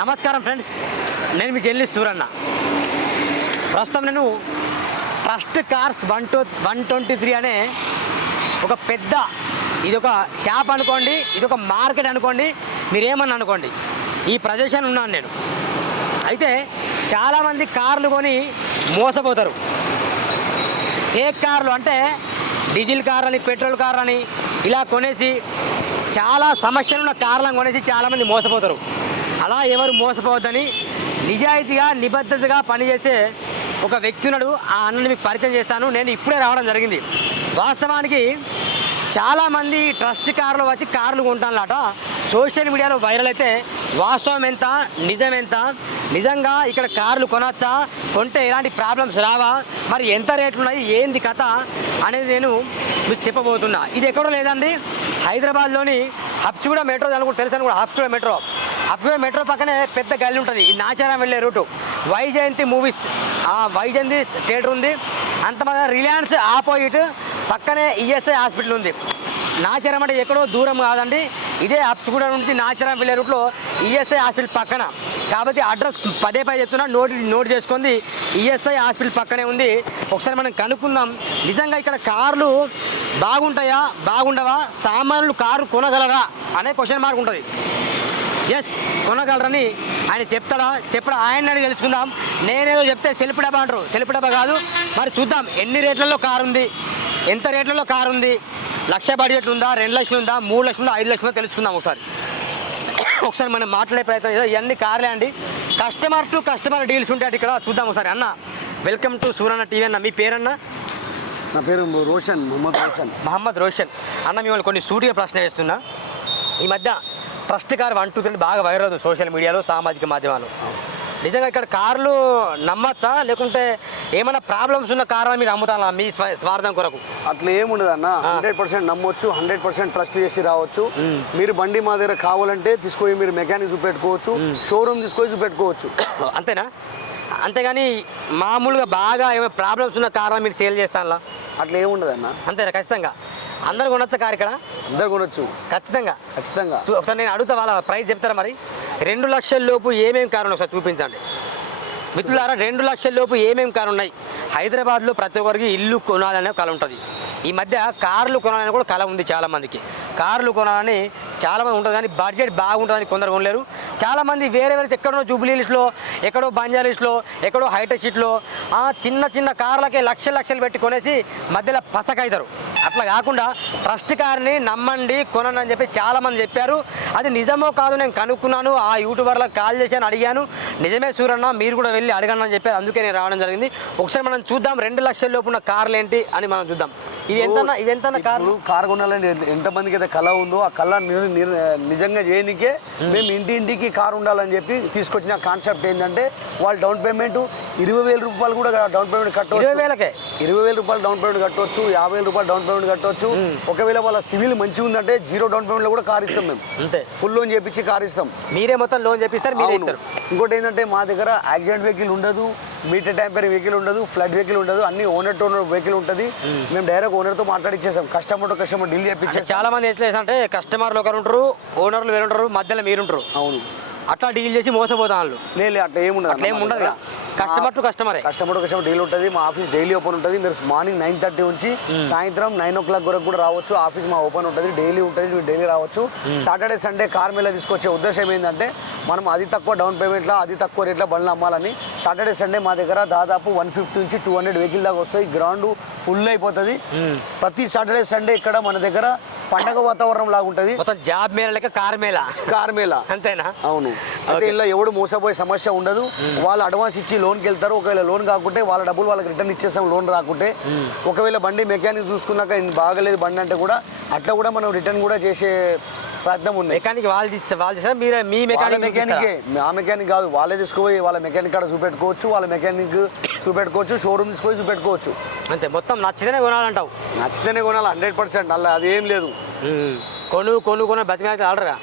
నమస్కారం ఫ్రెండ్స్. నేను మీ జర్నలిస్ట్ సూరన్న. ప్రస్తుతం నేను trust cars one two one twenty three అనే ఒక పెద్ద ఇది ఒక షాప్ అనుకోండి ఇది ఒక మార్కెట్ అనుకోండి మీరేమన్నా అనుకోండి ఈ ప్రదేశాన్ని ఉన్నాను నేను. అయితే చాలామంది కార్లు కొని మోసపోతారు. ఫేక్ కార్లు అంటే డీజిల్ కార్ అని పెట్రోల్ కార్ అని ఇలా కొనేసి చాలా సమస్యలు ఉన్న కార్లను కొనేసి చాలామంది మోసపోతారు. అలా ఎవరు మోసపోవద్దని నిజాయితీగా నిబద్ధతగా పనిచేసే ఒక వ్యక్తి ఉన్నాడు. ఆ అన్నని మీకు పరిచయం చేస్తాను. నేను ఇప్పుడే రావడం జరిగింది. వాస్తవానికి చాలామంది ట్రస్ట్ కార్లు వచ్చి కార్లు కొంటానులాట. సోషల్ మీడియాలో వైరల్ అయితే వాస్తవం ఎంత నిజం ఎంత నిజంగా ఇక్కడ కార్లు కొనచ్చా కొంటే ఎలాంటి ప్రాబ్లమ్స్ రావా మరి ఎంత రేట్లు ఉన్నాయి ఏంది కథ అనేది నేను మీకు చెప్పబోతున్నా. ఇది ఎక్కడో లేదండి హైదరాబాద్లోని హబ్స్గూడ మెట్రో అనుకుంటే తెలుసు కూడా హబ్స్గూడ మెట్రో. హబ్స్గూడ మెట్రో పక్కనే పెద్ద గల్లి ఉంటుంది. ఈ నాచారం వెళ్ళే రూటు. వైజయంతి మూవీస్. ఆ వైజయంతి థియేటర్ ఉంది. అంత రిలయన్స్ ఆపోజిట్. పక్కనే ఈఎస్ఐ హాస్పిటల్ ఉంది. నాచారం అంటే ఎక్కడో దూరం కాదండి. ఇదే అప్స్గూడ నుంచి నాచారం వెళ్ళే రూట్లో ఈఎస్ఐ హాస్పిటల్ పక్కన. కాబట్టి అడ్రస్ పదే పదే చెప్తున్నా. నోట్ నోట్ చేసుకుంది ఈఎస్ఐ హాస్పిటల్ పక్కనే ఉంది. ఒకసారి మనం కనుక్కుందాం. నిజంగా ఇక్కడ కార్లు బాగుంటాయా? బాగుండవా? సామాన్యులు కారు కొనగలరా? అనే క్వశ్చన్ మార్క్ ఉంటుంది. ఎస్ కొనగలరని ఆయన చెప్తాడా? చెప్పడా? ఆయన తెలుసుకుందాం. నేనేదో చెప్తే సెల్ఫ్ డబ్బా అంటారు. సెల్ఫ్ డబ్బా కాదు. మరి చూద్దాం ఎన్ని రేట్లలో కారు ఉంది? ఎంత రేట్లలో కారు ఉంది? లక్ష బడ్జెట్ ఉందా? రెండు లక్షలు ఉందా? మూడు లక్షలు ఉందా? ఐదు లక్షలు ఉందా? తెలుసుకుందాం ఒకసారి. ఒకసారి మనం మాట్లాడే ప్రయత్నం చేద్దాం. ఇవన్నీ కార్లే అండి. కస్టమర్ టు కస్టమర్ డీల్స్ ఉంటాయి ఇక్కడ. చూద్దాం ఒకసారి. అన్న వెల్కమ్ టు సూరన్న టీవీ అన్న. మీ పేరన్న? నా పేరు రోషన్ మొహమ్మద్ రోషన్. మహమ్మద్ రోషన్. అన్న మిమ్మల్ని కొన్ని సూటిగా ప్రశ్న వేస్తున్నా. ఈ మధ్య trust car one two three బాగా వైరల్ అవుతుంది సోషల్ మీడియాలో సామాజిక మాధ్యమాలు. నిజంగా ఇక్కడ కార్లు నమ్మచ్చా? లేకుంటే ఏమైనా ప్రాబ్లమ్స్ ఉన్న కార్లు మీరు అమ్ముతారా మీ స్వ- స్వార్థం కొరకు? అట్లా ఏముండదు అన్న. హండ్రెడ్ పర్సెంట్ నమ్మొచ్చు హండ్రెడ్ పర్సెంట్ ట్రస్ట్ చేసి రావచ్చు. మీరు బండి మా దగ్గర కావాలంటే తీసుకొని మీరు మెకానిక్ చూపెట్టుకోవచ్చు షోరూమ్ తీసుకొని చూపెట్టుకోవచ్చు. అంతేనా? అంతేగాని మామూలుగా బాగా ఏమైనా ప్రాబ్లమ్స్ ఉన్న కార్లు మీరు సేల్ చేస్తాను అట్లా ఏముండదు అన్న. అంతేనా? ఖచ్చితంగా. అందరు కొనొచ్చా కార్ ఇక్కడ? అందరు కొనొచ్చు. ఖచ్చితంగా. ఖచ్చితంగా. చూ- ఒకసారి నేను అడుగుతా వాళ్ళ ప్రైస్ చెప్తారా మరి? రెండు లక్షల లోపు ఏమేమి కారు ఒకసారి చూపించండి. మిత్రులారా రెండు లక్షల లోపు ఏమేమి కారు ఉన్నాయి? హైదరాబాద్లో ప్రతి ఒక్కరికి ఇల్లు కొనాలనే కళ ఉంటుంది. ఈ మధ్య కార్లు కొనాలని కూడా కళ ఉంది చాలామందికి కార్లు కొనాలని చాలామంది ఉంటుంది కానీ బడ్జెట్ బాగుంటుందని కొందరు కొనలేరు. చాలామంది వేరే వేరే ఎక్కడో జూబ్లీ లిస్ట్లో ఎక్కడో బంజారా ఎక్కడో హైటెక్ షీట్లో ఆ చిన్న చిన్న కార్లకే లక్షలు లక్షలు పెట్టి కొనేసి మధ్యలో పసకైతారు. అట్లా కాకుండా ట్రస్ట్ కార్ని నమ్మండి కొనండి అని చెప్పి చాలామంది చెప్పారు. అది నిజమో కాదు నేను కనుక్కున్నాను. ఆ యూట్యూబర్లకు కాల్ చేశాను అడిగాను. నిజమే సూరన్న మీరు కూడా వెళ్ళి అడగండి అని చెప్పారు. అందుకే నేను రావడం జరిగింది. ఒకసారి మనం చూద్దాం రెండు లక్షల లోపు ఉన్న కార్లు ఏంటి అని మనం చూద్దాం. ఇది ఎంత ఇది ఎంత కారు? కొనాలని ఎంత- ఎంతమందికి అయితే కళ ఉందో ఆ కళ నిజంగా చేయనికే మేము. ఇంటి ఇంటికి కారు ఉండాలని చెప్పి తీసుకొచ్చిన కాన్సెప్ట్ ఏంటంటే వాళ్ళు డౌన్ పేమెంట్ ఇరవై వేల రూపాయలు కూడా డౌన్ పేమెంట్ ఇరవై కట్టవచ్చు. వేలకే? ఇరవై వేల రూపాయలు డౌన్ పేమెంట్ కట్టవచ్చు యాభై వేల రూపాయలు డౌన్ పేమెంట్ కట్టవచ్చు. ఒకవేళ వాళ్ళ సివిల్ మంచిగా ఉందంటే జీరో డౌన్ పేమెంట్లో కూడా కార్ ఇస్తాం మేము. అంతే. ఫుల్ లోన్ చేపించి కార్ ఇస్తాం. మీరే మొత్తం లోన్ చెప్పిస్తారు మీరే. ఇస్తారు. ఇంకోటి ఏంటంటే మా దగ్గర యాక్సిడెంట్ వెహికల్ ఉండదు. మీటర్ టైంపర్ వెహికల్ ఉండదు ఫ్లడ్ వెహికల్ ఉండదు అన్ని ఓనర్ టు ఓనర్ వెహికల్ ఉంటుంది. మేము. డైరెక్ట్ ఓనర్తో మాట్లాడిచ్చేసాం. కస్టమర్ టు కస్టమర్ డీల్ అంటే చేపించేసాం చాలా మంది ఎట్లా చేస్తారంటే కస్టమర్లు ఒకరు ఉంటారు ఓనర్లు వేరు ఉంటారు మధ్యలో మీరు ఉంటారు. అవును. అట్లా డీల్ చేసి మోసపోతాం వాళ్ళు. లేదు అట్లా ఏముండదు అట్లా ఏం ఉండదు కస్టమర్ టు కస్టమరే. కస్టమర్ టు కస్టమర్ డీల్ ఉంటుంది మా ఆఫీస్ డైలీ ఓపెన్ ఉంటుంది. మీరు మార్నింగ్ నైన్ థర్టీ నుంచి సాయంత్రం నైన్ ఓ క్లాక్ వరకు కూడా రావచ్చు. ఆఫీస్ మా ఓపెన్ ఉంటుంది డైలీ ఉంటుంది మీరు డైలీ రావచ్చు. సాటర్డే సండే కార్ మీద తీసుకొచ్చే ఉద్దేశం ఏంటంటే మనం అది తక్కువ డౌన్ పేమెంట్లో అది తక్కువ రేట్లో బండ్లు అమ్మాలని. సాటర్డే సండే మా దగ్గర దాదాపు వన్ ఫిఫ్టీ నుంచి టూ హండ్రెడ్ వెహికల్ దాకా వస్తాయి. గ్రౌండ్ ఫుల్ అయిపోతుంది. ప్రతి సాటర్డే సండే ఇక్కడ మన దగ్గర పండగ వాతావరణం లాగా ఉంటుంది. మొత్తం జాబ్ మేళ లెక్క కార్ మేళ. కార్ మేళ. అంతేనా? అవును. అయితే ఇలా ఎవడు మోసపోయే సమస్య ఉండదు. వాళ్ళు అడ్వాన్స్ ఇచ్చి లోన్కి వెళ్తారు. ఒకవేళ లోన్ కాకుంటే వాళ్ళ డబ్బులు వాళ్ళకి రిటర్న్ ఇచ్చేస్తాం లోన్ రాకుంటే. ఒకవేళ బండి మెకానిక్ చూసుకున్నాక "ఇది బాగలేదు బండి అంటే కూడా అట్లా కూడా మనం రిటర్న్ కూడా చేసే ప్రయత్నం ఉంది. మెకానిక్ వాళ్ళు తీస్తారు వాళ్ళు చేస్తారు మీరే మీ మెకానిక్ మెకానికే ఆ మెకానిక్ కాదు. వాళ్ళే తీసుకుపోయి వాళ్ళ మెకానిక్ కాడ చూపెట్టుకోవచ్చు వాళ్ళ మెకానిక్ చూపెట్టుకోవచ్చు షోరూమ్ తీసుకొని చూపెట్టుకోవచ్చు. అంతే. మొత్తం నచ్చితేనే కొనాలంటావు. నచ్చితేనే కొనాలి హండ్రెడ్ పర్సెంట్. అలా అది ఏం లేదు. కొను కొను కొన బతిమాకి ఆడరా?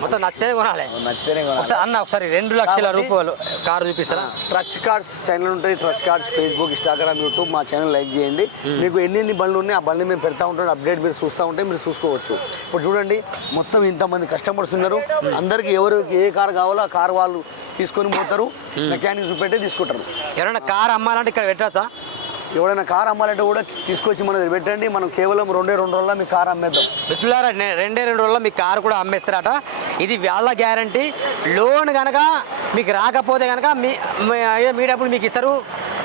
మొత్తం నచ్చితేనే కొనాలి. నచ్చితేనే కొనాలి. ఒకసారి అన్న ఒకసారి రెండు లక్షల రూపాయలు కారు చూపిస్తారా? ట్రస్ట్ కార్డ్స్ ఛానల్ ఉంటుంది trust cards Facebook Instagram YouTube మా ఛానల్ లైక్ చేయండి. మీకు ఎన్ని ఎన్ని బండ్లు ఉన్నాయి ఆ బండ్లు మేము పెడతా ఉంటాం. అప్డేట్ మీరు చూస్తూ ఉంటే మీరు చూసుకోవచ్చు. ఇప్పుడు చూడండి మొత్తం ఇంతమంది కస్టమర్స్ ఉన్నారు. అందరికి ఎవరికి ఏ కార్ కావాలో ఆ కార్ వాళ్ళు తీసుకొని పోతారు. మెకానిక్ చూపెట్టి తీసుకుంటారు. ఎవరైనా కారు అమ్మాలంటే ఇక్కడ పెట్టచ్చా? ఎవరైనా కార్ అమ్మాలంటే కూడా తీసుకొచ్చి మన పెట్టండి. మనం కేవలం రెండే రెండు రోజుల్లో మీ కార్ అమ్మేద్దాం. మిత్రులారా రెండే రెండు రోజుల్లో మీ కారు కూడా అమ్మేస్తారట. ఇది వాళ్ళ గ్యారంటీ. లోన్ కనుక మీకు రాకపోతే కనుక మీ మీ- అయ్యో మీ డబ్బులు మీకు ఇస్తారు.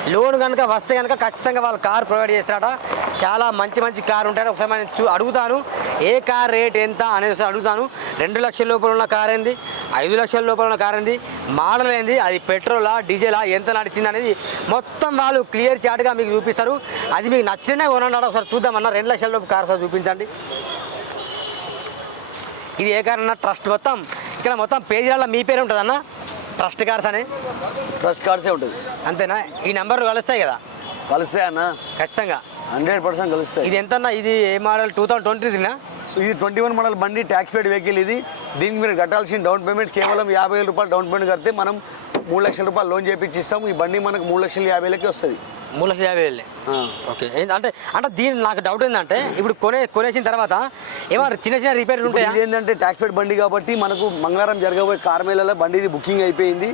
లోన్ కనుక వస్తే కనుక ఖచ్చితంగా వాళ్ళు కార్ ప్రొవైడ్ చేస్తారట. చాలా మంచి మంచి కార్ ఉంటాయి ఒకసారి నేను చూ అడుగుతాను. ఏ కార్ రేట్ ఎంత అనేది అడుగుతాను. రెండు లక్షల లోపల ఉన్న కార్ ఏంది? ఐదు లక్షల లోపల ఉన్న కార్ ఏంది? మోడల్ ఏంది? అది పెట్రోలా డీజిలా? ఎంత నడిచింది అనేది మొత్తం వాళ్ళు క్లియర్ చాట్గా మీకు చూపిస్తారు. అది మీకు నచ్చితేనే కొనండి ఒకసారి చూద్దామన్నా. రెండు లక్షల లోపు కార్ సార్ చూపించండి. ఇది ఏ కార్ అన్న? ట్రస్ట్ మొత్తం. ఇక్కడ మొత్తం పేజీలలో మీ పేరు ఉంటుందన్న? ట్రస్ట్ కార్స్ అని? ట్రస్ట్ కార్డ్సే ఉంటుంది. అంతేనా? ఈ నెంబర్లు కలుస్తాయి కదా? కలుస్తాయి అన్న. ఖచ్చితంగా. హండ్రెడ్ పర్సెంట్ కలుస్తాయి. ఇది ఎంతన్నా? ఇది ఏ మోడల్? టూ థౌసండ్ ట్వంటీ త్రీనా? ఇది ట్వంటీ వన్ మోడల్ బండి ట్యాక్స్ పేడ్ వెహికల్ ఇది. దీనికి మీరు కట్టాల్సిన డౌన్ పేమెంట్ కేవలం యాభై వేల రూపాయలు డౌన్ పేమెంట్ కడితే మనం మూడు లక్షల రూపాయలు లోన్ చేపించి ఇస్తాం ఈ బండి మనకు మూడు లక్షల యాభై వేలకి వస్తుంది. మూడు లక్షల యాభై వేలే. ఓకే. అంటే అంటే దీని నాకు డౌట్ ఏంటంటే ఇప్పుడు కొనే కొనేసిన తర్వాత ఏమన్నా చిన్న చిన్న రిపేర్లు ఉంటాయా? ఇది ఏంటంటే ట్యాక్స్ పేడ్ బండి కాబట్టి మనకు మంగళవారం జరగబోయే కార్ మేళలో బండి ఇది బుకింగ్ అయిపోయింది.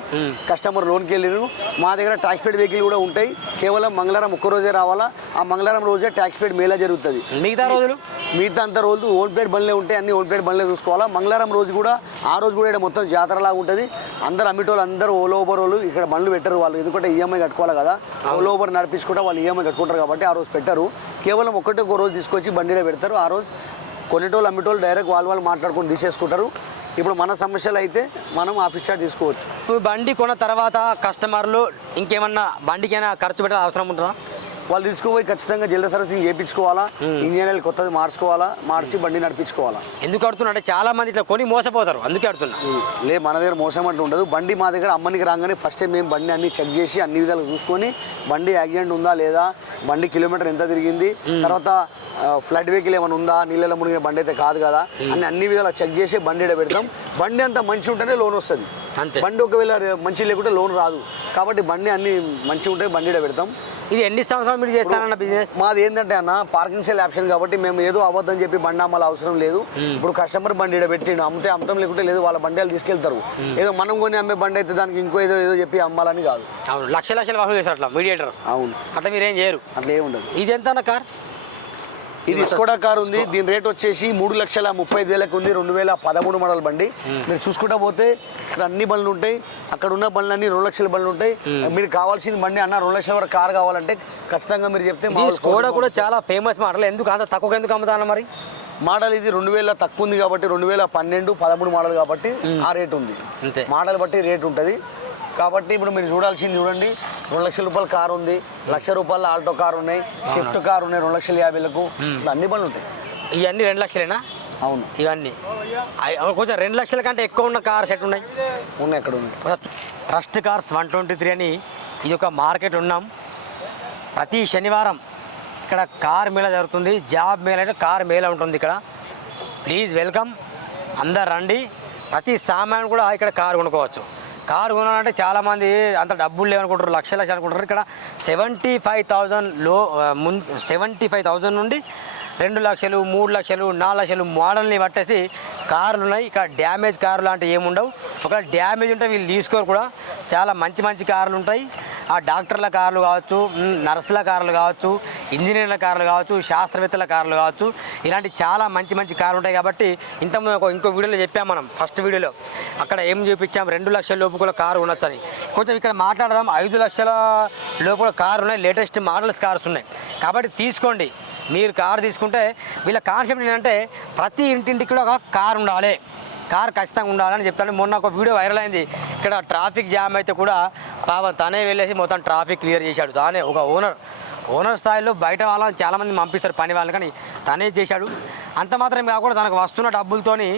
కస్టమర్ లోన్కి వెళ్ళిరు మా దగ్గర ట్యాక్స్ పేడ్ వెహికల్ కూడా ఉంటాయి. కేవలం మంగళవారం ఒక్క రోజే రావాలా? ఆ మంగళవారం రోజే ట్యాక్స్ పేడ్ మేళా జరుగుతుంది. మిగతా రోజులు? మిగతా అంత రోజు ఓన్ ప్లేట్ బండ్లే ఉంటాయి. అన్ని ఓన్ ప్లేట్ బండ్లే చూసుకోవాలా? మంగళవారం రోజు కూడా ఆ రోజు కూడా ఇక్కడ మొత్తం జాతరలాగా ఉంటుంది. అందరు అమ్మిటోళ్ళు అందరూ ఓలో ఓబర్ వాళ్ళు ఇక్కడ బండ్లు పెట్టరు వాళ్ళు. ఎందుకంటే ఈఎంఐ కట్టుకోవాలి కదా. ఓలో ఓబర్ నడిపించుకుంటే వాళ్ళు ఈఎంఐ కట్టుకుంటారు కాబట్టి ఆ రోజు పెట్టరు. కేవలం ఒకటే ఒక రోజు తీసుకొచ్చి బండిలో పెడతారు. ఆ రోజు కొనేటోళ్ళు అమ్మిటోళ్ళు డైరెక్ట్ వాళ్ళు వాళ్ళు మాట్లాడుకొని తీసేసుకుంటారు. ఇప్పుడు మన సమస్యలు అయితే మనం ఆఫీస్ చార్జ్ తీసుకోవచ్చు. ఇప్పుడు బండి కొన్న తర్వాత కస్టమర్లు ఇంకేమన్నా బండికైనా ఖర్చు పెట్టాల్సిన అవసరం ఉంటుందా? వాళ్ళు తీసుకుపోయి ఖచ్చితంగా జిల్లా సర్వీసింగ్ చేయించుకోవాలా? ఇంజన్ ఆయిల్ కొత్తది మార్చుకోవాలా? మార్చి బండి నడిపించుకోవాలా? ఎందుకు అడుగుతున్నా అంటే చాలా మంది ఇట్లా కొని మోసపోతారు. అందుకే అడుగుతున్నా. లే మన దగ్గర మోసం అంటూ ఉండదు. బండి మా దగ్గర అమ్మనికి రాగానే ఫస్ట్ టైం మేము బండి అన్ని చెక్ చేసి అన్ని విధాలు చూసుకొని బండి యాక్సిడెంట్ ఉందా లేదా బండి కిలోమీటర్ ఎంత తిరిగింది తర్వాత ఫ్లడ్ వెహికల్ ఏమైనా ఉందా నీళ్ళలో మునిగిన బండి అయితే కాదు కదా అని అన్ని విధాలు చెక్ చేసి బండి పెడతాం. బండి అంతా మంచి ఉంటేనే లోన్ వస్తుంది. అంతే. బండి ఒకవేళ మంచి లేకుంటే లోన్ రాదు. కాబట్టి బండి అన్ని మంచిగా ఉంటే బండి పెడతాం. ఇది ఎన్ని సంవత్సరాలు మీరు చేస్తారన్న బిజినెస్ మాది ఏంటంటే అన్న పార్కింగ్ సెల్ ఆప్షన్ కాబట్టి మేము ఏదో అబద్ధం చెప్పి బండి అమ్మాలి అవసరం లేదు. ఇప్పుడు కస్టమర్ బండి పెట్టిండు అమ్మితే అమ్మతం లేకుంటే లేదు వాళ్ళ బండి వాళ్ళు తీసుకెళ్తారు. ఏదో మనం కొని అమ్మే బండి అయితే దానికి ఇంకో ఏదో ఏదో చెప్పి అమ్మాలని కాదు. అవును లక్ష లక్షలు వసూలు చేస్తారు అట్లా మీడియేటర్స్ అవును. అట్లా మీరేం చేయరు. అట్లా ఏమి ఉండదు ఇది ఎంత అన్న కార్? ఇది స్కోడా కార్ ఉంది. దీని రేట్ వచ్చేసి మూడు లక్షల ముప్పై ఐదు వేలకు ఉంది. రెండు వేల పదమూడు మోడల్ బండి. మీరు చూసుకుంటా పోతే ఇక్కడ అన్ని బండ్లు ఉంటాయి. అక్కడ ఉన్న బండ్లు అన్ని రెండు లక్షల బండ్లు ఉంటాయి. మీరు కావాల్సిన బండి అన్న రెండు లక్షల వరకు కార్ కావాలంటే ఖచ్చితంగా మీరు చెప్తే మా స్కోడా కూడా చాలా ఫేమస్ మోడల్ ఎందుకు అంత తక్కువ ఎందుకు అమ్ముతాను మరి? మోడల్ ఇది రెండు వేల తక్కువ ఉంది కాబట్టి రెండు వేల పన్నెండు పదమూడు మోడల్ కాబట్టి ఆ రేట్ ఉంది. మోడల్ బట్టి రేట్ ఉంటుంది. కాబట్టి ఇప్పుడు మీరు చూడాల్సింది చూడండి. రెండు లక్షల రూపాయల కార్ ఉంది లక్ష రూపాయల ఆల్టో కార్ ఉన్నాయి షిఫ్ట్ కార్ ఉన్నాయి రెండు లక్షల యాభైలకు. ఇట్లా అన్ని బండ్లు ఉంటాయి. ఇవన్నీ రెండు లక్షలేనా? అవును. ఇవన్నీ. కొంచెం రెండు లక్షల కంటే ఎక్కువ ఉన్న కార్స్ ఎట్టు ఉన్నాయి. ఉన్నాయి ఎక్కడ ఉన్నాయి. Trust cars one twenty three అని ఇది ఒక మార్కెట్ ఉన్నాం. ప్రతి శనివారం ఇక్కడ కార్ మేళ జరుగుతుంది. జాబ్ మేళ అంటే కార్ మేళ ఉంటుంది ఇక్కడ. Please welcome. అందరు రండి. ప్రతి సామాన్ కూడా ఇక్కడ కారు కొనుక్కోవచ్చు. కారు కొనాలంటే చాలామంది అంత డబ్బులు లేవనుకుంటారు లక్ష లక్షలు అనుకుంటారు. ఇక్కడ సెవెంటీ ఫైవ్ థౌజండ్లో ముందు సెవెంటీ ఫైవ్ థౌజండ్ నుండి రెండు లక్షలు మూడు లక్షలు నాలుగు లక్షలు మోడల్ని పట్టేసి కార్లు ఉన్నాయి. ఇక్కడ డ్యామేజ్ కార్లు లాంటివి ఏముండవు. ఒకవేళ డ్యామేజ్ ఉంటే వీళ్ళు తీసుకోరు కూడా. చాలా మంచి మంచి కార్లు ఉంటాయి. ఆ డాక్టర్ల కార్లు కావచ్చు నర్సుల కార్లు కావచ్చు ఇంజనీర్ల కార్లు కావచ్చు శాస్త్రవేత్తల కార్లు కావచ్చు ఇలాంటి చాలా మంచి మంచి కార్లు ఉంటాయి కాబట్టి ఇంతకుముందు ఒక ఇంకో వీడియోలో చెప్పాం మనం ఫస్ట్ వీడియోలో. అక్కడ ఏం చూపించాం? రెండు లక్షల లోపు కూడా కారు ఉండొచ్చని కొంచెం ఇక్కడ మాట్లాడదాం. ఐదు లక్షల లోపల కారు ఉన్నాయి. లేటెస్ట్ మోడల్స్ కార్స్ ఉన్నాయి. కాబట్టి తీసుకోండి. మీరు కారు తీసుకుంటే వీళ్ళ కాన్సెప్ట్ ఏంటంటే ప్రతి ఇంటింటికి కూడా ఒక కారు ఉండాలి. కార్ ఖచ్చితంగా ఉండాలని చెప్తాను. మొన్న ఒక వీడియో వైరల్ అయింది. ఇక్కడ ట్రాఫిక్ జామ్ అయితే కూడా పాపం తనే వెళ్ళేసి మొత్తం ట్రాఫిక్ క్లియర్ చేశాడు. తానే ఒక ఓనర్ ఓనర్ స్థాయిలో బయట వాళ్ళని చాలామంది పంపిస్తారు పని వాళ్ళని కానీ తనే చేశాడు. అంత మాత్రమే కాకుండా తనకు వస్తున్న డబ్బులతోని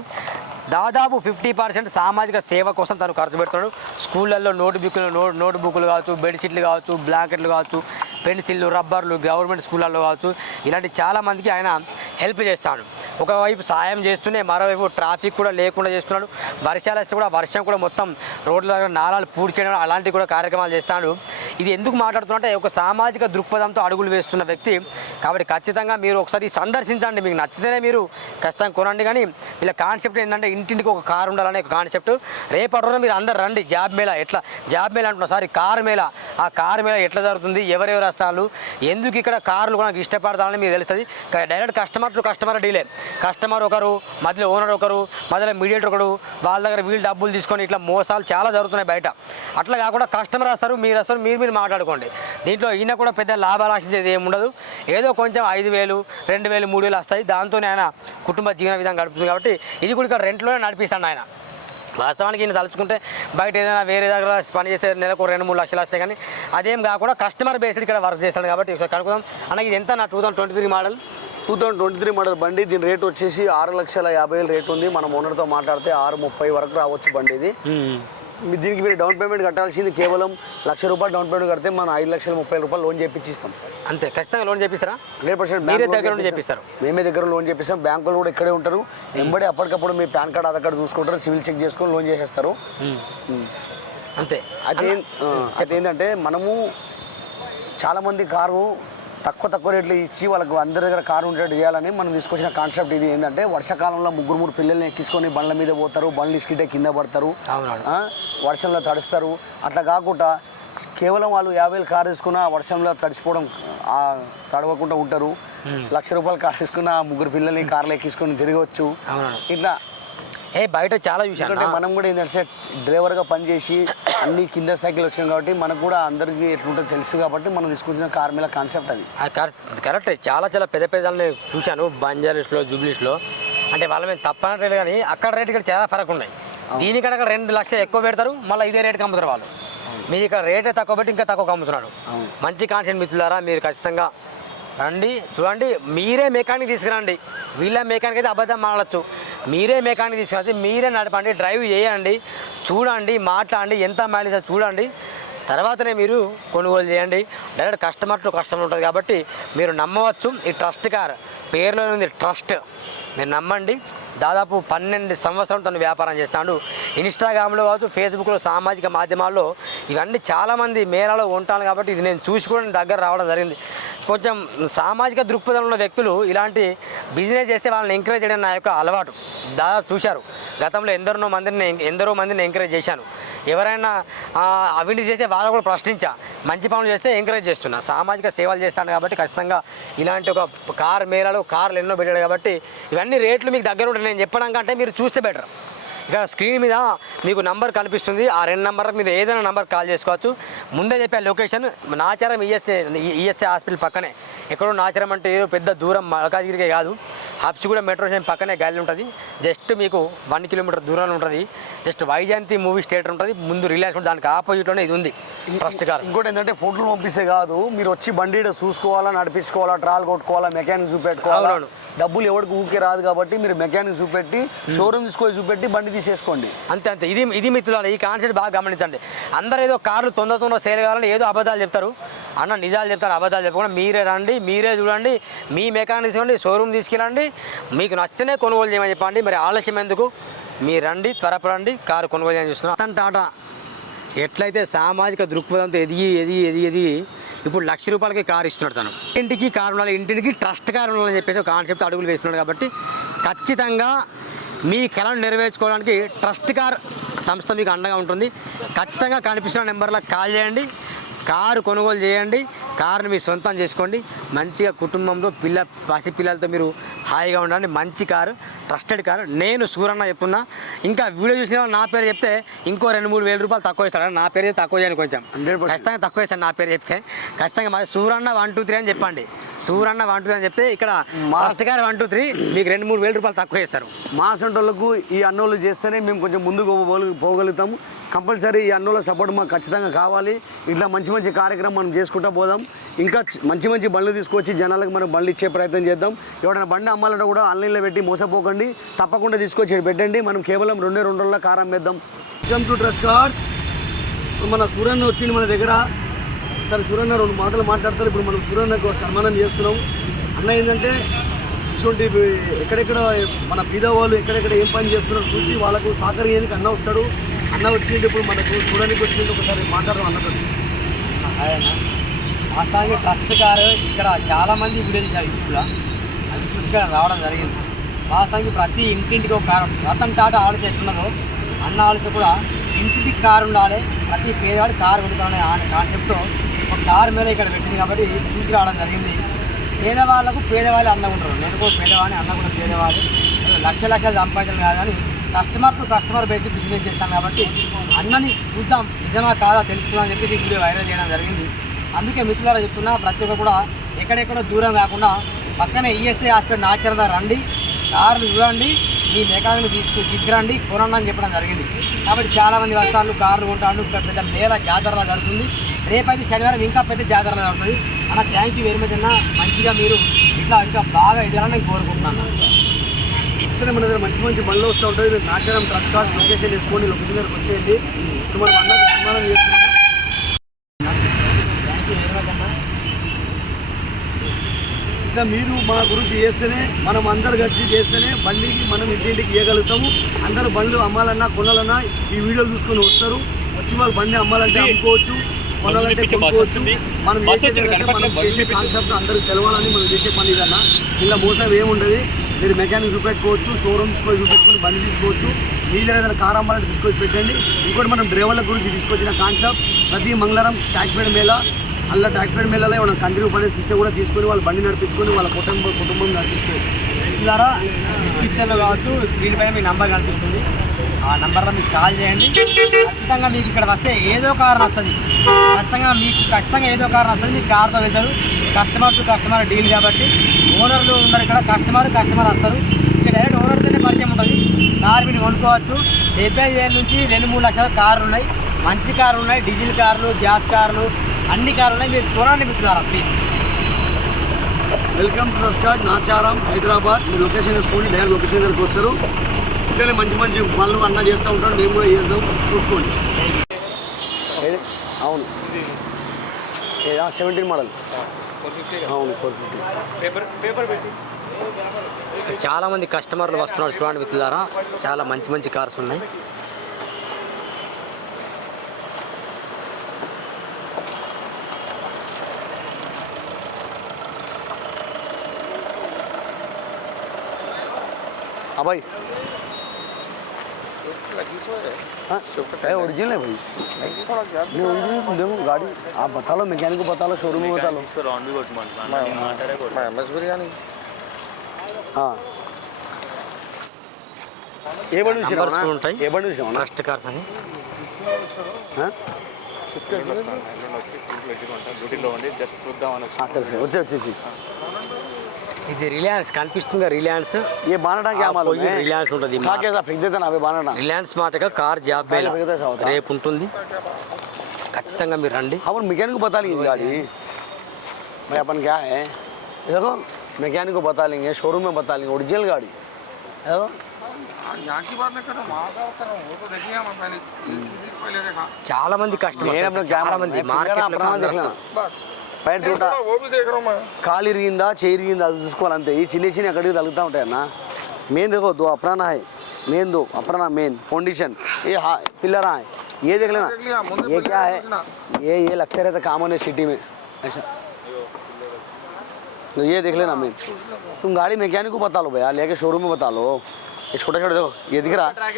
దాదాపు ఫిఫ్టీ పర్సెంట్ సామాజిక సేవ కోసం తను ఖర్చు పెడుతున్నాడు. స్కూళ్ళల్లో నోట్ బుక్లు నోట్ నోట్ బుక్లు కావచ్చు బెడ్షీట్లు కావచ్చు బ్లాంకెట్లు కావచ్చు. పెన్సిళ్ళు రబ్బర్లు గవర్నమెంట్ స్కూళ్ళల్లో కావచ్చు ఇలాంటి చాలామందికి ఆయన హెల్ప్ చేస్తాడు. ఒకవైపు సాయం చేస్తూనే మరోవైపు ట్రాఫిక్ కూడా లేకుండా చేస్తున్నాడు. వర్షాలు వస్తే కూడా వర్షం కూడా మొత్తం రోడ్ల దగ్గర నాలాలు పూర్తి చేయడం అలాంటివి కూడా కార్యక్రమాలు చేస్తాడు. ఇది ఎందుకు మాట్లాడుతున్నట్టే ఒక సామాజిక దృక్పథంతో అడుగులు వేస్తున్న వ్యక్తి. కాబట్టి ఖచ్చితంగా మీరు ఒకసారి సందర్శించండి మీకు నచ్చితేనే మీరు ఖచ్చితంగా కొనండి. కానీ వీళ్ళ కాన్సెప్ట్ ఏంటంటే ఇంటింటికి ఒక కారు ఉండాలనే కాన్సెప్ట్. రేపటి రోజున మీరు అందరు రండి జాబ్ మేళ ఎట్లా? జాబ్ మేళ అంటున్నా సారీ కారు మేళ. ఆ కారు మేళ ఎట్లా జరుగుతుంది? ఎవరెవరు చేస్తారు. ఎందుకు ఇక్కడ కార్లు కూడా ఇష్టపడతారని మీకు తెలుస్తుంది. డైరెక్ట్ కస్టమర్ టు కస్టమర్ డీలే. కస్టమర్ ఒకరు మధ్యలో ఓనర్ ఒకరు మధ్యలో మీడియేటర్ ఒకరు వాళ్ళ దగ్గర వీళ్ళు డబ్బులు తీసుకొని ఇట్లా మోసాలు చాలా జరుగుతున్నాయి బయట. అట్లా కాకుండా కస్టమర్ వస్తారు మీరు వస్తారు మీరు మీరు మాట్లాడుకోండి. దీంట్లో ఈయన కూడా పెద్ద లాభాలు ఆశించేది ఏమి ఉండదు ఏదో కొంచెం ఐదు వేలు రెండు వేలు మూడు వేలు వస్తాయి. దాంతోనే ఆయన కుటుంబ జీవన విధానం గడుపుతుంది కాబట్టి ఇది కూడా ఇక్కడ రెంట్లోనే నడిపిస్తాడు ఆయన. వాస్తవానికి ఈయన తలుచుకుంటే బయట ఏదైనా వేరే దగ్గర పని చేస్తే నెలకు రెండు మూడు లక్షలు వస్తాయి కానీ అదేం కాకుండా కస్టమర్ బేస్డ్ ఇక్కడ వర్క్ చేస్తాడు కాబట్టి ఒకసారి కనుక్కుందాం. అన్న ఇది ఎంత నా two thousand twenty three model? Two thousand twenty three model బండి. దీని రేట్ వచ్చేసి ఆరు లక్షల యాభై వేలు రేట్ ఉంది. మనం ఓనర్తో మాట్లాడితే ఆరు ముప్పై వరకు రావచ్చు బండి ఇది. దీనికి మీరు డౌన్ పేమెంట్ కట్టాల్సింది కేవలం లక్ష రూపాయలు డౌన్ పేమెంట్ కడితే మనం ఐదు లక్షల ముప్పై రూపాయలు లోన్ చేపించిస్తాం అంతే ఖచ్చితంగా లోన్ చేపిస్తారా? హండ్రెడ్ పర్సెంట్ మీరే దగ్గర చేపిస్తారు. మేమే దగ్గర లోన్ చేపిస్తాం. బ్యాంకులు కూడా ఇక్కడే ఉంటారు. వెంబడి అప్పటికప్పుడు మీ పాన్ కార్డ్ ఆధార్ కార్డు చూసుకుంటారు. సివిల్ చెక్ చేసుకొని లోన్ చేసేస్తారు. అంతే. అయితే ఏంటంటే మనము చాలామంది కారు తక్కువ తక్కువ రేట్లు ఇచ్చి వాళ్ళకు అందరి దగ్గర కారు ఉండేట్టు చేయాలని మనం తీసుకొచ్చిన కాన్సెప్ట్ ఇది. ఏంటంటే వర్షాకాలంలో ముగ్గురు మూడు పిల్లల్ని ఎక్కించుకొని బండ్ల మీద పోతారు బండ్లు ఇసుకిటే కింద పడతారు. వర్షంలో తడుస్తారు. అట్లా కాకుండా కేవలం వాళ్ళు యాభై వేలు కారు తీసుకున్న వర్షంలో తడిసిపోవడం ఆ, తడవకుండా ఉంటారు. లక్ష రూపాయలు కారు తీసుకున్న ముగ్గురు పిల్లల్ని కార్లో ఎక్కించుకొని తిరగవచ్చు. ఇట్లా ఏ బయట చాలా చూశాను. ఎందుకంటే మనం కూడా ఏంటంటే డ్రైవర్గా పనిచేసి అన్ని కింద స్థాయికి వచ్చాం కాబట్టి మనకు కూడా అందరికీ ఎట్లుంటుందో తెలుసు కాబట్టి మనం తీసుకొచ్చిన కార్ మీద కాన్సెప్ట్ అది. ఆ కరెక్ట్ కరెక్టే చాలా చాలా పెద్ద పెద్ద చూశాను బంజారీస్లో జూబ్లీస్లో అంటే వాళ్ళ మీద తప్పనట్లేదు కానీ అక్కడ రేట్ ఇక్కడ చాలా ఫరక్ ఉన్నాయి. అక్కడ రెండు లక్షలు ఎక్కువ పెడతారు మళ్ళీ ఇదే రేట్కి అమ్ముతారు వాళ్ళు. మీరు ఇక్కడ రేటే తక్కువ పెట్టి ఇంకా తక్కువ అమ్ముతున్నాడు. మంచి కాన్సెప్ట్ మిత్రులారా మీరు ఖచ్చితంగా రండి చూడండి మీరే మెకానిక్ తీసుకురండి. వీళ్ళ మెకానిక్ అయితే అబద్ధం మాడచ్చు మీరే మెకానిక్ తీసుకొచ్చి మీరే నడపండి డ్రైవ్ చేయండి చూడండి మాట్లాడండి ఎంత మైలేజ్ చూడండి. తర్వాతనే మీరు కొనుగోలు చేయండి. డైరెక్ట్ కస్టమర్ టు కస్టమర్ ఉంటుంది కాబట్టి మీరు నమ్మవచ్చు. ఈ ట్రస్ట్ కార్ పేరులోనే ఉంది ట్రస్ట్ మీరు నమ్మండి. దాదాపు పన్నెండు సంవత్సరాలు తను వ్యాపారం చేస్తాడు ఇన్స్టాగ్రామ్లో కావచ్చు ఫేస్బుక్లో సామాజిక మాధ్యమాల్లో ఇవన్నీ చాలామంది మేళాలో ఉంటాను కాబట్టి ఇది నేను చూసి కూడా దగ్గర రావడం జరిగింది. కొంచెం సామాజిక దృక్పథంలో ఉన్న వ్యక్తులు ఇలాంటి బిజినెస్ చేస్తే వాళ్ళని ఎంకరేజ్ చేయడం నా యొక్క అలవాటు. దాదాపు చూశారు. గతంలో ఎందరో మందిని ఎందరో మందిని ఎంకరేజ్ చేశాను. ఎవరైనా ఆ, అవినీతి చేస్తే వాళ్ళు కూడా ప్రశ్నించా. మంచి పనులు చేస్తే ఎంకరేజ్ చేస్తున్నా. సామాజిక సేవలు చేస్తాను కాబట్టి ఖచ్చితంగా ఇలాంటి ఒక కార్ మేళాలు కార్లు ఎన్నో పెట్టాడు కాబట్టి ఇవన్నీ రేట్లు మీకు దగ్గర ఉంటాయి నేను చెప్పడం కంటే మీరు చూస్తే బెటర్ ఇక స్క్రీన్ మీద మీకు నంబర్ కనిపిస్తుంది. ఆ రెండు నంబర్ మీద ఏదైనా నంబర్ కాల్ చేసుకోవచ్చు. ముందే చెప్పే location Nacharam ESI ESI hospital పక్కనే. ఎక్కడో నాచారం అంటే ఏదో పెద్ద దూరం మల్కాజిగిరికే కాదు. హబ్సిగూడ మెట్రో స్టేషన్ పక్కనే గాలి ఉంటుంది. జస్ట్ మీకు వన్ కిలోమీటర్ దూరంలో ఉంటుంది. జస్ట్ వైజయంతి మూవీ థియేటర్ ఉంటుంది. ముందు రిలయన్స్ ఉంటుంది దానికి ఆపోజిట్లోనే ఇది ఉంది. ట్రస్ట్ కార్ ఇంకోటి ఏంటంటే ఫోటోలు పంపిస్తే కాదు. మీరు వచ్చి బండి చూసుకోవాలా నడిపించుకోవాలా ట్రాల్ కొట్టుకోవాలా మెకానిక్ చూపెట్టుకోవాలా. డబ్బులు ఎవరికి ఊకే రాదు కాబట్టి మీరు మెకానిక్ చూపెట్టి షోరూమ్ తీసుకొని చూపెట్టి బండి తీసేసుకోండి. అంతే అంతే. ఇది ఇది మిత్రులు ఈ కాన్సెప్ట్ బాగా గమనించండి. అందరూ ఏదో కార్లు తొందర తొందర సేల్ కావాలని ఏదో అబద్ధాలు చెప్తారు. అన్న నిజాలు చెప్తారు అబద్ధాలు చెప్పకుండా మీరే రండి మీరే చూడండి మీ మెకానిక్ తీసుకోండి షోరూమ్ తీసుకెళ్ళండి. మీకు నచ్చితేనే కొనుగోలు చేయమని చెప్పండి. మరి ఆలస్యం ఎందుకు? మీరు రండి త్వరపడండి కారు కొనుగోలు చేయని చూస్తున్నారు రతన్ టాటా. ఎట్లయితే సామాజిక దృక్పథంతో ఎదిగి ఎదిగి ఎదిగి ఎదిగి ఇప్పుడు లక్ష రూపాయలకి కారు ఇస్తున్నాడు తను. ఇంటికి కారు ఉండాలి ఇంటికి ట్రస్ట్ కారు ఉండాలని చెప్పేసి ఒక కాన్సెప్ట్ అడుగులు వేస్తున్నాడు కాబట్టి ఖచ్చితంగా మీ కళను నెరవేర్చుకోవడానికి ట్రస్ట్ కార్ సంస్థ మీకు అండగా ఉంటుంది. ఖచ్చితంగా కనిపిస్తున్న నెంబర్లకు కాల్ చేయండి. కారు కొనుగోలు చేయండి కారుని మీ సొంతం చేసుకోండి. మంచిగా కుటుంబంలో పిల్ల పసి పిల్లలతో మీరు హాయిగా ఉండండి. మంచి కారు ట్రస్టెడ్ కారు. నేను సూరన్న చెప్తున్నా. ఇంకా వీడియో చూసిన వాళ్ళు నా పేరు చెప్తే ఇంకో రెండు మూడు వేల రూపాయలు తక్కువ ఇస్తాడు నా పేరు తక్కువ చేయను కొంచెం. 100%. ఖచ్చితంగా తక్కువ ఇస్తాను నా పేరు చెప్తే. ఖచ్చితంగా మరి సూరన్న వన్ టూ త్రీ అని చెప్పండి. సూరన్న వన్ టూ త్రీ అని చెప్తే ఇక్కడ మా- ట్రస్ట్ గారు వన్ టూ త్రీ మీకు రెండు మూడు వేల రూపాయలు తక్కువ ఇస్తారు. మా సొంటోళ్ళకు ఈ అన్నోళ్ళు చేస్తేనే మేము కొంచెం ముందుకు పోగలు- పోగలుగుతాము. కంపల్సరీ ఈ అన్నోళ్ళ సపోర్ట్ మాకు ఖచ్చితంగా కావాలి. ఇట్లా మంచి మంచి కార్యక్రమం మనం చేసుకుంటూ పోదాం. ఇంకా మంచి మంచి బండ్లు తీసుకొచ్చి జనాలకు మనం బండ్లు ఇచ్చే ప్రయత్నం చేద్దాం. ఎవరైనా బండి అమ్మాలంటే కూడా ఆన్లైన్లో పెట్టి మోసపోకండి. తప్పకుండా తీసుకొచ్చి పెట్టండి. మనం కేవలం రెండే రెండు రోజుల్లో కారం వేద్దాం. వెల్కమ్ టు డ్రెస్ కార్డ్స్ మన సూర్యన్న వచ్చింది మన దగ్గర. తను సూర్యన్న రెండు మాటలు మాట్లాడతారు. ఇప్పుడు మనం సూర్యన్నకు సన్మానం చేస్తున్నాం. అన్న ఏంటంటే ఇటువంటి ఎక్కడెక్కడ మన బీదవాళ్ళు ఎక్కడెక్కడ ఏం పని చేస్తున్నారో చూసి వాళ్ళకు సహకరించడానికి అన్న వస్తాడు. అన్న వచ్చిండు ఇప్పుడు మనకు చూడడానికి వచ్చింది ఒకసారి మాట్లాడడం అన్నతో ఆయన వాస్తవానికి ట్రస్ట్ కారు ఇక్కడ చాలామంది మంది ఇప్పుడు. అది చూసుకొని రావడం జరిగింది. వాస్తవానికి ప్రతి ఇంటింటికి ఒక కారు రతన్ టాటా ఆలోచన ఎట్లున్నదో అన్న ఆలోచన కూడా ఇంటికి కారు ఉండాలి ప్రతి పేదవాడు కారు కొనుక్కోవాలనే అనే కాన్సెప్ట్తో ఒక కారు మీద ఇక్కడ పెట్టింది కాబట్టి చూసి రావడం జరిగింది. పేదవాళ్ళకు పేదవాళ్ళు అన్న ఉంటారు నేను కూడా పేదవాడిని అన్న కూడా పేదవాళ్ళు లక్ష లక్షలు సంపాదించడం కాదు కానీ customer to customer basis business చేస్తాం కాబట్టి అన్నని చూద్దాం నిజమా కాదా తెలుసుకుందాం అని చెప్పి ఈ వీడియో వైరల్ చేయడం జరిగింది. అందుకే మిత్రులారా చెప్తున్నా ప్రతి ఒక్క కూడా ఎక్కడెక్కడో దూరం కాకుండా పక్కనే ఈఎస్ఐ హాస్పిటల్ నాచరద రండి కార్లు చూడండి మీ మెకానిక్ తీసుకు తీసుకురండి కొనండి అని చెప్పడం జరిగింది. కాబట్టి చాలామంది వస్తాను కార్లు కొంటాను పెద్ద పెద్ద నేల జాతరలా జరుగుతుంది. రేపైతే శనివారం ఇంకా పెద్ద జాతరలా జరుగుతుంది. అన్న థ్యాంక్ యూ వెరీ మచ్ అన్న. మంచిగా మీరు ఇట్లా ఇంకా బాగా ఎదగాలని నేను కోరుకుంటున్నాను. ఇక్కడ మన దగ్గర మంచి మంచి బండ్లు వస్తూ ఉంటుంది మీరు నాచారం ట్రస్ట్ కార్డ్ లొకేషన్ వేసుకోండి లొకేషన్ దగ్గరకు వచ్చేయండి. ఇప్పుడు మనం అన్నకు సన్మానం చేస్తున్నాం ఇంకా మీరు మా గురించి చేస్తేనే మనం అందరు కలిసి చేస్తేనే బండికి మనం ఇంటింటికి ఇవ్వగలుగుతాము అందరు బండ్లు అమ్మాలన్నా కొనాలన్నా ఈ వీడియోలు చూసుకొని వస్తారు. వచ్చి వాళ్ళు బండి అమ్మాలంటే అమ్ముకోవచ్చు కొనాలంటే కొనుక్కోవచ్చు. మనం చేసే కాన్సెప్ట్ అందరికి తెలవాలని మనం చేసే పని ఇదన్నా. ఇలా మోసం ఏముండదు. మీరు మెకానిక్ చూపెట్టుకోవచ్చు షోరూమ్స్ పోయి చూపెట్టుకొని బండి తీసుకోవచ్చు. మీరు ఏదైనా కార్ అమ్మాలంటే తీసుకొచ్చి పెట్టండి. ఇంకోటి మనం డ్రైవర్ల గురించి తీసుకొచ్చిన కాన్సెప్ట్ ప్రతి మంగళవారం ట్యాక్పేడ్ మేళ అలా ట్యాక్పేడ్ మేళలో ఏమైనా కంటిన్యూ ఫైనాన్స్ ఇస్తే కూడా తీసుకొని వాళ్ళ బండి నడిపించుకొని వాళ్ళ కుటుంబ కుటుంబం నడిపించుకోవచ్చు ద్వారా డిస్క్రిప్షన్లో కావచ్చు స్క్రీన్ పైన మీ నంబర్ కనిపిస్తుంది. ఆ నెంబర్లో మీకు కాల్ చేయండి. ఖచ్చితంగా మీకు ఇక్కడ వస్తే ఏదో కారణం వస్తుంది ఖచ్చితంగా మీకు ఖచ్చితంగా ఏదో కారణం వస్తుంది మీకు కార్తో వెళ్తారు. కస్టమర్ టు కస్టమర్ డీల్ కాబట్టి ఓనర్లు ఉన్నారు ఇక్కడ. కస్టమర్ కస్టమర్ వస్తారు. ఇక డైరెక్ట్ ఓనర్తోనే పరిచయం ఉంటుంది. కార్ మీరు కొనుక్కోవచ్చు. డెబ్బై ఐదు వేల నుంచి రెండు మూడు లక్షల కార్లు ఉన్నాయి. మంచి కార్లు ఉన్నాయి. డీజిల్ కార్లు గ్యాస్ కార్లు అన్ని కార్లు ఉన్నాయి. మీరు కొనండి మిత్రులారా please welcome to restart Nacharam Hyderabad. Me location వేసుకోండి డైరెక్ట్ లొకేషన్ దగ్గరికి వస్తారు. ఇక్కడే మంచి మంచి పనులు అన్న చేస్తూ ఉంటాడు మేము కూడా చేస్తాం చూసుకోండి. ఏది? అవును. సెవెంటీన్ మోడల్ అవును చాలా మంది కస్టమర్లు వస్తున్నారు చూడండి మిత్రులారా. చాలా మంచి మంచి కార్స్ ఉన్నాయి. అబ్బాయి ओरिजिनल है भाई नहीं ओरिजिनल देखो गाड़ी आप बता लो मैकेनिक को बता लो शोरूम में बता लो हाँ ఏ బండి చూసినావు Numbers కూడా ఉంటాయి. ఏ బండి చూసినావు ఫస్ట్ కార్స్ అని డ్యూటీలో ఉండి జస్ట్ చూద్దామని సరే సరే వచ్చి వచ్చి వచ్చి ఇది రిలయన్స్ కనిపిస్తుందా రిలయన్స్ ये बानाटा क्या आप मालूम कोई है रिलायंस होता है खा के ऐसा फेंक देता ना अबे बानाटा రిలయన్స్ మాటగా కార్ జాబ్ కార్ పెరిగితే చదువుతా. రేపు ఉంటుంది ఖచ్చితంగా మీరు రండి अपन मैकेनिक को बता लेंगे गाड़ी भाई अपन क्या है ये देखो मैकेनिक को बता लेंगे शोरूम में बता लेंगे ओरिजिनल गाड़ी ये देखो यहाँ की बात नहीं कर रहा वहाँ का बता रहा हूँ वो तो देखिए हम पहले चीज़ पहले देखा చాలా మంది నేను కస్టమర్ అప్పుడు చాలా మంది मैं फिंगर మార్కెట్ अपना देखना बस पैर टूटा वो भी देख रहा हूँ मैं కాలు ఇరిగిందా చేయి ఇరిగిందా అది చూసుకోవాలి అంతే ఈ చిన్న చిన్న ఎక్కడికి తగులుతూ ఉంటాయి అన్న मेन देखो दो अपराना है मेन दो अपराना मेन फाउंडेशन ये हाँ पिलर है ये देख लेना देख लिया, मुंडे ये पे क्या है देखना। ये ये लगते रहता कामों ने सिटी में ऐसा तो ये देख लेना मेन तुम गाड़ी मैकेनिक को बता लो भैया लेके शोरूम में बता लो ये छोटा छोटा देखो ये दिख रहा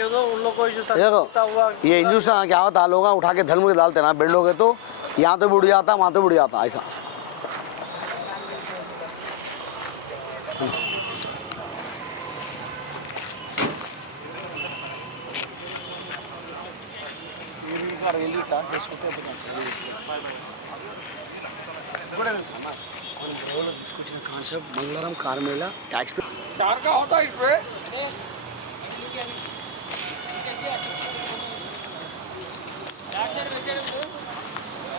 ये देखो ये इंजूस क्या होता है लोग उठा के धल में डालते ना बेल्ट लोगे तो यहाँ तो बुड़ जाता वहाँ तो बुड़ जाता ऐसा। कार मेला टैक्स चार का होता है। इसमें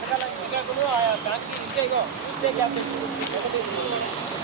から近くのああやって、あっきり行けよ、行ってやってく。